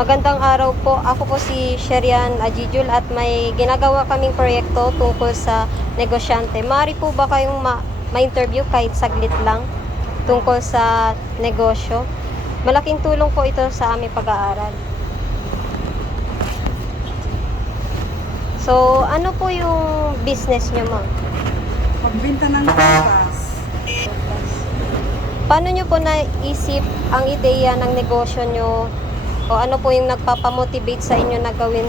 Magandang araw po. Ako po si Sherian Ajijul at may ginagawa kaming proyekto tungkol sa negosyante. Maaari po ba kayong ma-interview kahit saglit lang tungkol sa negosyo? Malaking tulong po ito sa aming pag-aaral. So, ano po yung business nyo, ma'am? Pagbenta ng prutas. Paano nyo po naisip ang ideya ng negosyo nyo? O ano po yung nagpapamotivate sa inyo na gawin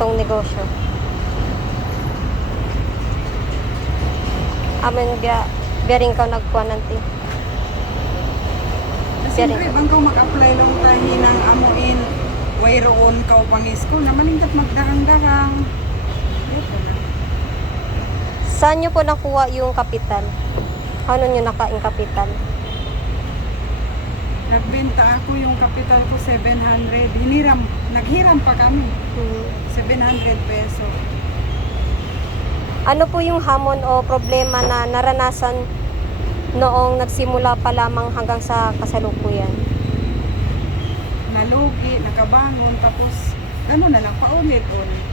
tong negosyo? Amin garing ka nagkuha nanti. Siyempre, bang kau mag-apply lang tayo ng amuin, wayroon kau pang school na maningkat magdarang-darang. Ito na. Saan nyo po nakuha yung kapital? Ano nyo nakaing kapital? Nagbenta ako yung kapital ko 700. Naghiram pa kami. 700 peso. Ano po yung hamon o problema na naranasan noong nagsimula pa lamang hanggang sa kasalukuyan? Nalugi, nakabangon, tapos ano na lang, paulit-ulit.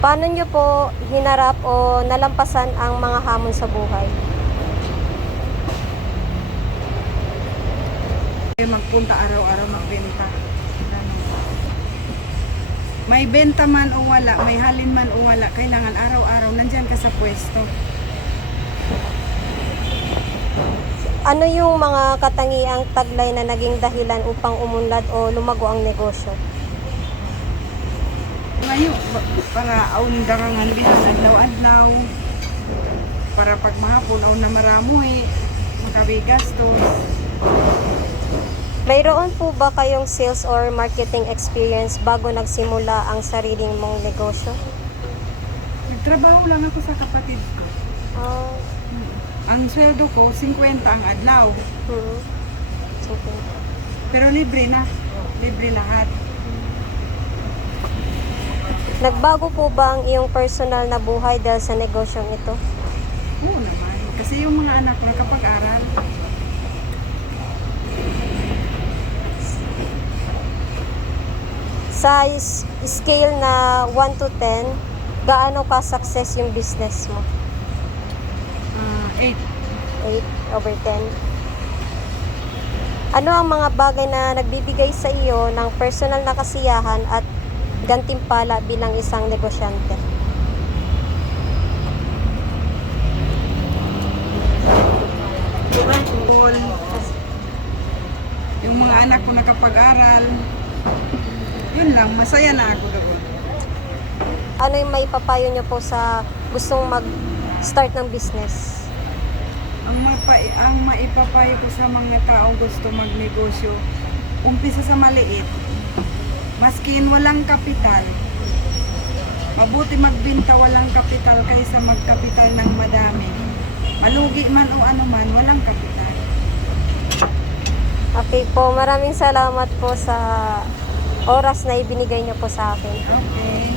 Paano nyo po hinarap o nalampasan ang mga hamon sa buhay? Magpunta araw-araw magbenta. Ganun. May benta man o wala, may halin man o wala, kailangan araw-araw nandyan ka sa pwesto. Ano yung mga katangiang taglay na naging dahilan upang umunlad o lumago ang negosyo? Ngayon, para aun darangan bihan adlaw-adlaw, para pag mahapon aun na maramoy, makabigastos. Mayroon po ba kayong sales or marketing experience bago nagsimula ang sariling mong negosyo? Nagtrabaho lang ako sa kapatid ko. Ang sweldo ko, 50 ang adlaw. Okay. Pero libre na. Libre lahat. Nagbago po ba ang iyong personal na buhay dahil sa negosyong ito? Oo naman. Kasi yung mga anak ko nakapag-aral. Sa scale na 1 to 10, gaano ka-success yung business mo? 8. 8/10. Ano ang mga bagay na nagbibigay sa iyo ng personal na kasiyahan at gantimpala bilang isang negosyante? School. Yung mga anak ko nakapag-aral. Yun lang, masaya na ako doon. Ano yung may papayo nyo po sa gustong mag-start ng business? Ang maipapayo ko sa mga taong gusto magnegosyo, umpisa sa maliit. Maskin walang kapital, mabuti magbenta walang kapital kaysa magkapital ng madami. Malugi man o ano man, walang kapital. Okay po, maraming salamat po sa oras na ibinigay niyo po sa akin. Okay.